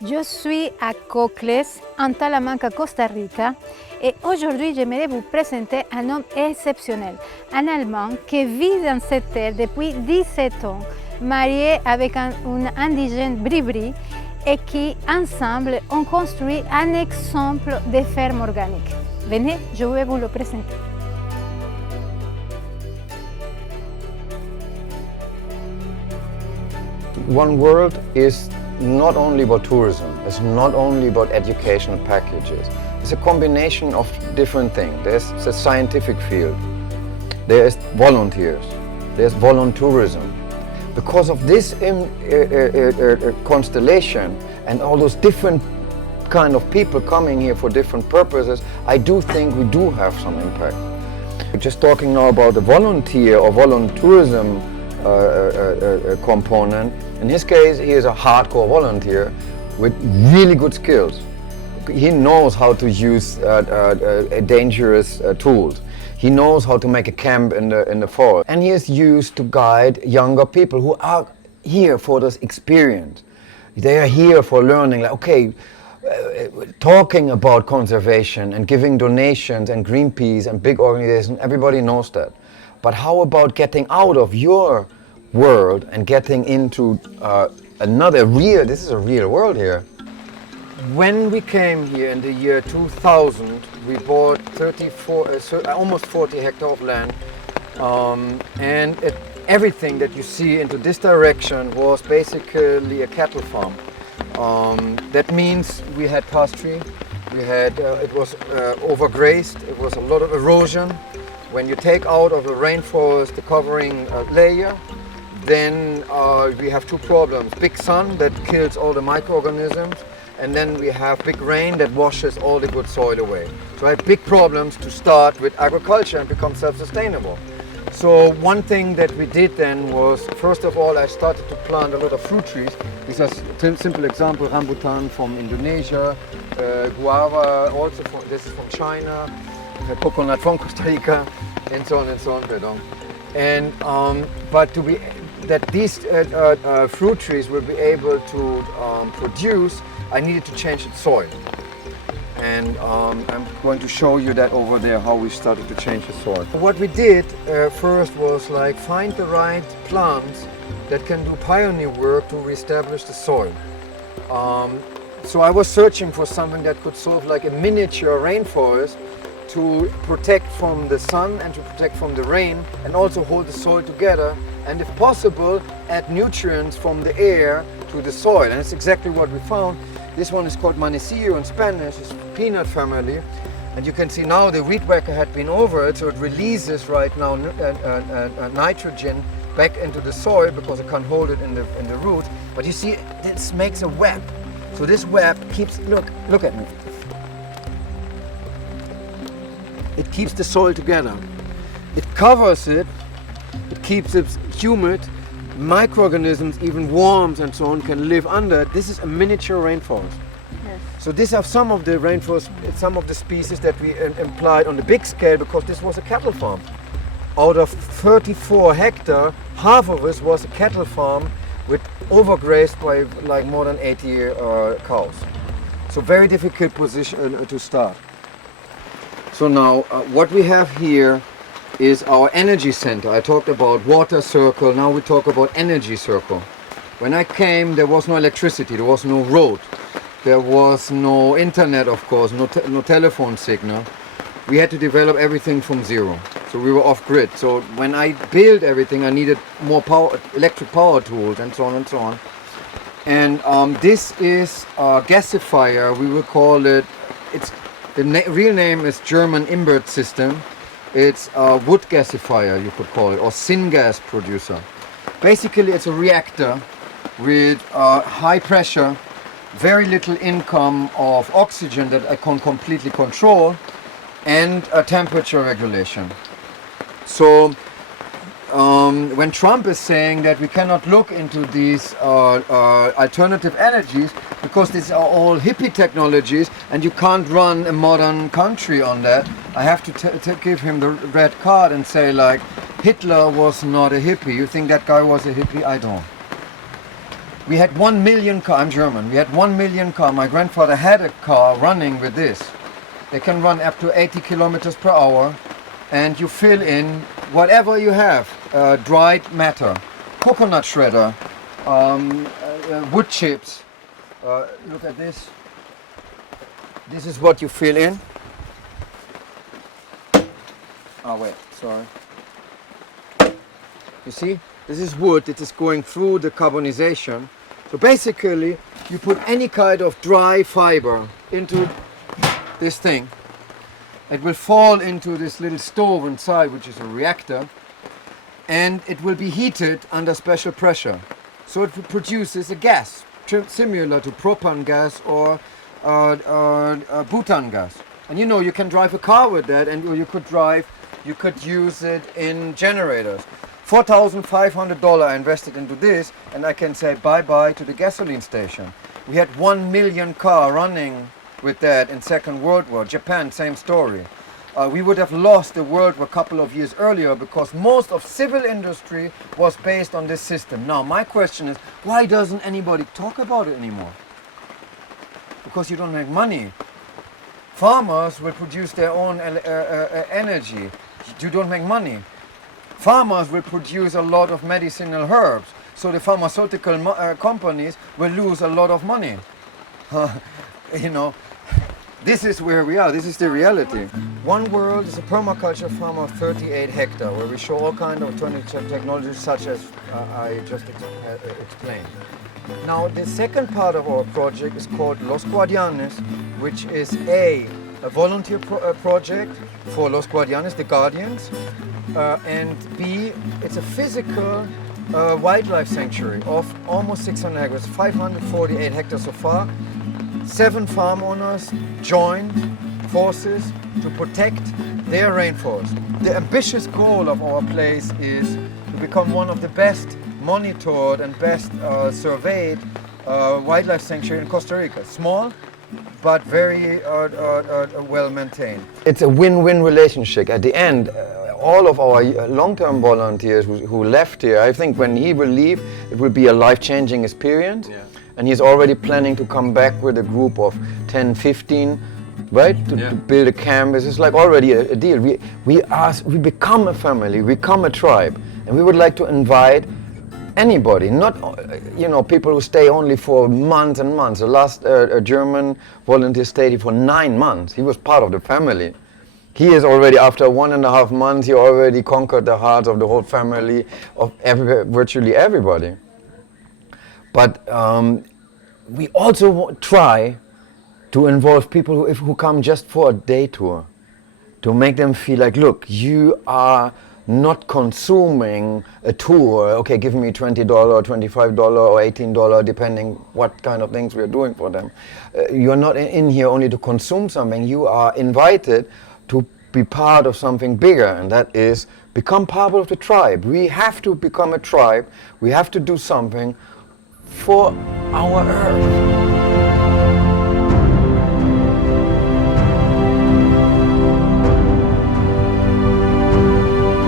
Je suis à Cocles, en Talamanca, Costa Rica, et aujourd'hui j'aimerais vous présenter un homme exceptionnel, un Allemand qui vit dans cette terre depuis 17 ans, marié avec un indigène Bribri, et qui, ensemble, ont construit un exemple de ferme organique. Venez, je vais vous le présenter. One World is not only about tourism, it's not only about educational packages. It's a combination of different things. There's the scientific field, there's volunteers, there's voluntourism. Because of this constellation and all those different kind of people coming here for different purposes, I do think we do have some impact. We're just talking now about the volunteer or voluntourism component. In his case, he is a hardcore volunteer with really good skills. He knows how to use dangerous tools. He knows how to make a camp in the forest. And he is used to guide younger people who are here for this experience. They are here for learning, like, okay, talking about conservation and giving donations and Greenpeace and big organizations, everybody knows that. But how about getting out of your world and getting into another real, this is a real world here. When we came here in the year 2000, we bought almost 40 hectares of land, and everything that you see into this direction was basically a cattle farm. That means we had pasture, we had it was overgrazed, it was a lot of erosion. When you take out of the rainforest the covering layer, then we have two problems: big sun that kills all the microorganisms, and then we have big rain that washes all the good soil away. So I had big problems to start with agriculture and become self-sustainable. So one thing that we did then was, first of all, I started to plant a lot of fruit trees. This is a simple example: rambutan from Indonesia, guava also this is from China, coconut from Costa Rica, and so on and so on. And but that these fruit trees will be able to produce, I needed to change the soil. And I'm going to show you that over there, how we started to change the soil. What we did first was like find the right plants that can do pioneer work to reestablish the soil. So I was searching for something that could sort of like a miniature rainforest to protect from the sun and to protect from the rain, and also hold the soil together, and if possible add nutrients from the air to the soil. And that's exactly what we found. This one is called manecillo in Spanish, it's peanut family, and you can see now the weed whacker had been over it, so it releases right now nitrogen back into the soil because it can't hold it in the root. But you see, this makes a web. So this web keeps, look at me. It keeps the soil together. It covers it, it keeps it humid. Microorganisms, even worms and so on, can live under it. This is a miniature rainforest. Yes. So these are some of the rainforests, some of the species that we implied on the big scale, because this was a cattle farm. Out of 34 hectares, half of it was a cattle farm with overgrazed by like more than 80 cows. So very difficult position to start. So now what we have here is our energy center. I talked about water circle, now we talk about energy circle. When I came, there was no electricity, there was no road, there was no internet, of course, no telephone signal. We had to develop everything from zero. So we were off grid. So when I built everything, I needed more power, electric power tools, and so on and so on. And this is a gasifier, we will call it, the real name is German Imbert system. It's a wood gasifier, you could call it, or syngas producer. Basically, it's a reactor with high pressure, very little income of oxygen that I can completely control, and a temperature regulation. So when Trump is saying that we cannot look into these alternative energies because these are all hippie technologies and you can't run a modern country on that, I have to give him the red card and say, like, Hitler was not a hippie. You think that guy was a hippie? I don't. We had 1 million car, I'm German, we had 1 million car. My grandfather had a car running with this. They can run up to 80 kilometers per hour, and you fill in whatever you have, dried matter, coconut shredder, wood chips. Look at this. This is what you fill in. Oh wait, sorry. You see, this is wood, it is going through the carbonization. So basically, you put any kind of dry fiber into this thing. It will fall into this little stove inside, which is a reactor, and it will be heated under special pressure. So it produces a gas, similar to propane gas or butane gas. And you know, you can drive a car with that, and you could use it in generators. $4,500 I invested into this, and I can say bye-bye to the gasoline station. We had 1 million car running with that in Second World War. Japan, same story. We would have lost the World War a couple of years earlier because most of civil industry was based on this system. Now, my question is, why doesn't anybody talk about it anymore? Because you don't make money. Farmers will produce their own energy. You don't make money. Farmers will produce a lot of medicinal herbs, so the pharmaceutical companies will lose a lot of money. You know, this is where we are, this is the reality. One World is a permaculture farm of 38 hectares, where we show all kinds of alternative technologies such as I just explained. Now, the second part of our project is called Los Guardianes, which is a volunteer project for Los Guardianes, the Guardians, and B, it's a physical wildlife sanctuary of almost 600 hectares, 548 hectares so far. 7 farm owners joined forces to protect their rainforest. The ambitious goal of our place is to become one of the best monitored and best surveyed wildlife sanctuary in Costa Rica. Small, but very well maintained. It's a win-win relationship. At the end, all of our long-term volunteers who left here, I think when he will leave, it will be a life-changing experience. Yeah. And he's already planning to come back with a group of 10, 15, right? To build a camp. This is like already a deal. We become a family, we become a tribe, and we would like to invite anybody, not people who stay only for months and months. The last German volunteer stayed here for 9 months. He was part of the family. He is already, after 1.5 months, he already conquered the hearts of the whole family, of virtually everybody. But we also try to involve people who come just for a day tour, to make them feel like, look, you are not consuming a tour, okay, give me $20, $25 or $18, depending what kind of things we're doing for them. You're not in here only to consume something, you are invited to be part of something bigger, and that is become part of the tribe. We have to become a tribe, we have to do something for our earth.